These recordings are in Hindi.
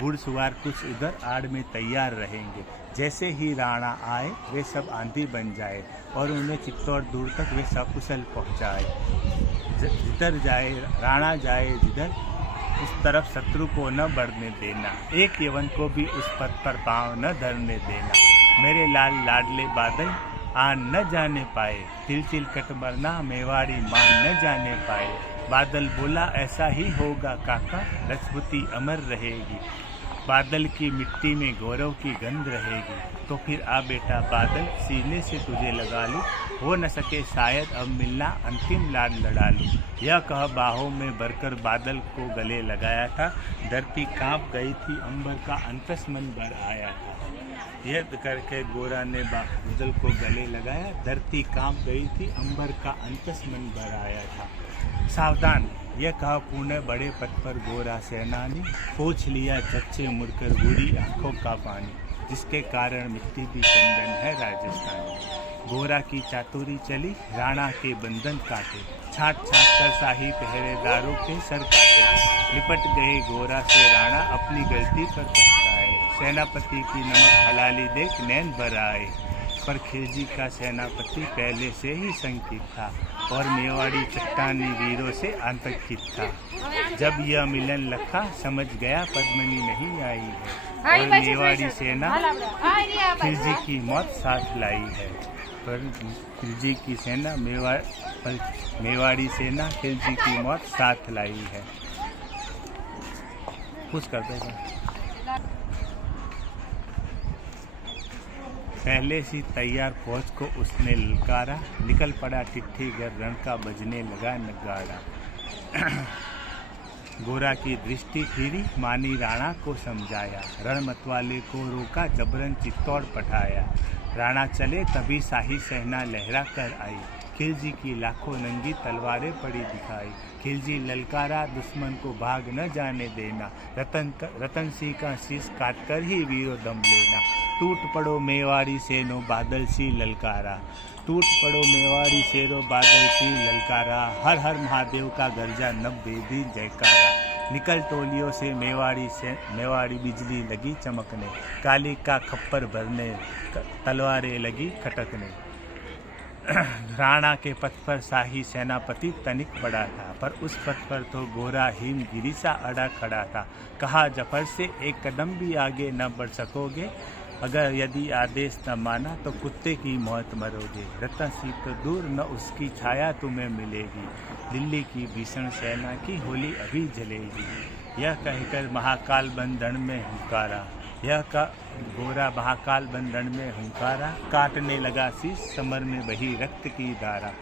घुड़सवार कुछ उधर आड़ में तैयार रहेंगे। जैसे ही राणा आए वे सब आंधी बन जाए और उन्हें चित्तौड़ दूर तक वे सकुशल पहुँचाए। जिधर जाए राणा जाए जिधर, उस तरफ शत्रु को न बढ़ने देना, एक यवन को भी उस पथ पर पांव न धरने देना। मेरे लाल लाडले बादल आन न जाने पाए, तिल तिल कट मरना मेवाड़ी मान न जाने पाए। बादल बोला ऐसा ही होगा काका, रजपूती अमर रहेगी। बादल की मिट्टी में गौरव की गंध रहेगी। तो फिर आ बेटा बादल, सीने से तुझे लगा लूं, हो न सके शायद अब मिलना, अंतिम लाड लड़ा लूं। यह कह बाहों में भरकर बादल को गले लगाया था। धरती कांप गई थी, अंबर का अंतस मन भर आया था। यह करके गोरा ने बादल को गले लगाया। धरती कांप गई थी, अंबर का अंतस मन भर आया था। सावधान, यह कहा पुणे बड़े पथ पर गोरा सेनानी, पूछ लिया जच्चे मुड़कर बूढ़ी आंखों का पानी, जिसके कारण मिट्टी भी चंदन है राजस्थानी। गोरा की चातुरी चली, राणा के बंधन काटे, छाट छाट कर शाही पहरेदारों के सर काटे। लिपट गए गोरा से राणा, अपनी गलती पर पछताए। सेनापति की नमक हलाली देख नैन भर आए, पर खिलजी का सेनापति पहले से ही शंकित था और मेवाड़ी चट्टानी वीरों से आतंकित था। जब यह मिलन लखा, समझ गया पद्मनी नहीं आई है और मेवाड़ी सेना खिलजी की मौत साथ लाई है। पर खिलजी की सेना मेवाड़ी सेना खिलजी की मौत साथ लाई है। कुछ करते हैं। पहले सी तैयार फौज को उसने ललकारा, निकल पड़ा चिट्ठी घर, रण का बजने लगा नगाड़ा। गोरा की दृष्टि फिरी, मानी राणा को समझाया, रण मतवाले को रोका, जबरन चित्तौड़ पठाया। राणा चले तभी शाही सेना लहरा कर आई, खिलजी की लाखों नंगी तलवारें पड़ी दिखाई। खिलजी ललकारा, दुश्मन को भाग न जाने देना, रतन सिंह का शीश काट कर ही वीरों दम लेना। टूट पड़ो मेवाड़ी सेनो बादल सी ललकारा, टूट पड़ो मेवाड़ी शेरो बादल सी ललकारा। हर हर महादेव का गर्जा नब्बे दिन जयकारा। निकल टोलियों से मेवाड़ी बिजली लगी चमकने, काली का खप्पर भरने तलवारें लगी खटकने। राणा के पथ पर शाही सेनापति तनिक पड़ा था, पर उस पथ पर तो गोरा हिमगिरी सा अड़ा खड़ा था। कहा जफर से, एक कदम भी आगे न बढ़ सकोगे, अगर यदि आदेश न माना तो कुत्ते की मौत मरोगे। रतन सिंह तो दूर, न उसकी छाया तुम्हें मिलेगी, दिल्ली की भीषण सेना की होली अभी जलेगी। यह कहकर महाकाल बंधन में हुंकारा, गोरा महाकाल बंधन में हुंकारा। काटने लगा शीश, समर में बही रक्त की धारा।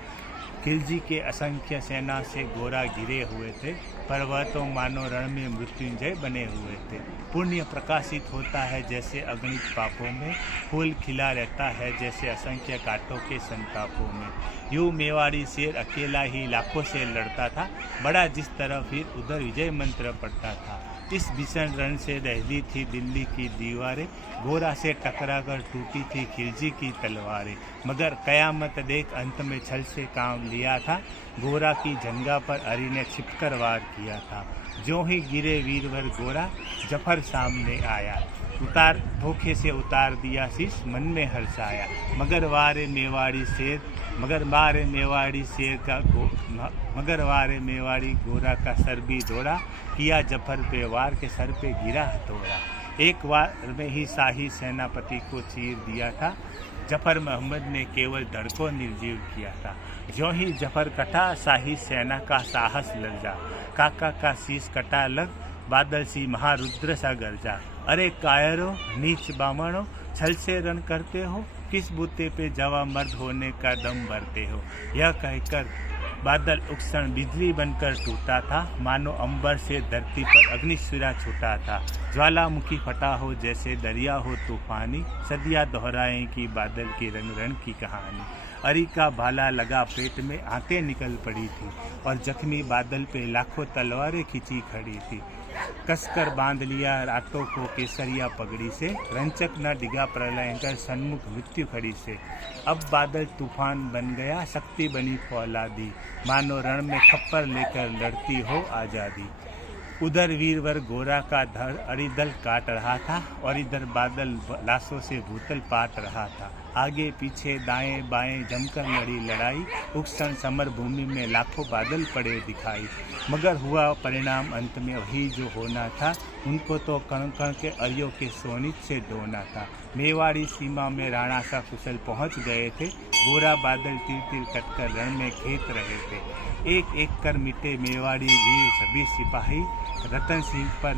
खिलजी के असंख्य सेना से गोरा घिरे हुए थे, पर वह तो मानो रण में मृत्युंजय बने हुए थे। पुण्य प्रकाशित होता है जैसे अगणित पापों में, फूल खिला रहता है जैसे असंख्य कांटों के संतापों में। यूं मेवाड़ी शेर अकेला ही लाखों से लड़ता था, बड़ा जिस तरफ फिर उधर विजय मंत्र पड़ता था। इस भीषण रण से दहली थी दिल्ली की दीवारें, गोरा से टकराकर टूटी थी खिलजी की तलवारें। मगर कयामत देख अंत में छल से काम लिया था, गोरा की जंगा पर अरी ने छिपकर वार किया था। जो ही गिरे वीरवर गोरा, जफर सामने आया, धोखे से उतार दिया शीश, मन में हर्ष आया। मगर वारे मेवाड़ी गोरा का सर भी दौड़ा, किया जफर पे वार के सर पे गिरा हथौड़ा। एक वार में ही शाही सेनापति को चीर दिया था, जफर मोहम्मद ने केवल धड़ को निर्जीव किया था। जो ही जफर कटा, शाही सेना का साहस लर्जा, काका का शीश कटा लग, बादल सी महारुद्र सा गर्जा। अरे कायरो, नीच बामणो, छल से रण करते हो, किस बूते पे जवा मर्द होने का दम भरते हो। यह कहकर बादल उक्षण बिजली बनकर टूटा था, मानो अंबर से धरती पर अग्निशिरा छूटा था। ज्वालामुखी फटा हो जैसे दरिया हो तूफानी, सदियां दोहराएं कि बादल की रंग रण की कहानी। अरी का भाला लगा पेट में, आंखें निकल पड़ी थी और जख्मी बादल पे लाखों तलवारें खिंची खड़ी थी। कसकर बांध लिया रातों को केसरिया पगड़ी से, रंचक न डिगा प्रलयंकर सन्मुख मृत्यु खड़ी से। अब बादल तूफान बन गया, शक्ति बनी फौलादी, मानो रण में खप्पर लेकर लड़ती हो आज़ादी। उधर वीरवर गोरा का धड़ अरिदल काट रहा था और इधर बादल लाशों से भूतल पाट रहा था। आगे पीछे दाएं बाएं जमकर लड़ी लड़ाई, उकसन समर भूमि में लाखों बादल पड़े दिखाई। मगर हुआ परिणाम अंत में वही जो होना था, उनको तो कण कण के अरियों के सोनित से ढोना था। मेवाड़ी सीमा में राणा सकुशल पहुंच गए थे, गोरा बादल तीर तीर कटकर रण में खेत रहे थे। एक एक कर मिटे मेवाड़ी वीर सभी सिपाही, रतन सिंह पर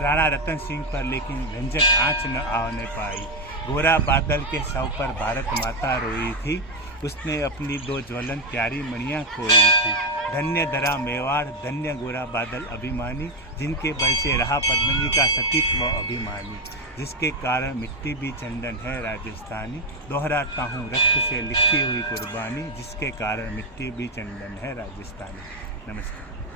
राणा रतन सिंह पर लेकिन रंजक आँच न आने पाई। गोरा बादल के शव पर भारत माता रोई थी, उसने अपनी 2 ज्वलन प्यारी मणियाँ खोई थी। धन्य धरा मेवाड़, धन्य गोरा बादल अभिमानी, जिनके बल से रहा पद्मिनी का सतीत्व अभिमानी, जिसके कारण मिट्टी भी चंदन है राजस्थानी। दोहराता हूँ रक्त से लिखी हुई कुर्बानी, जिसके कारण मिट्टी भी चंदन है राजस्थानी। नमस्कार।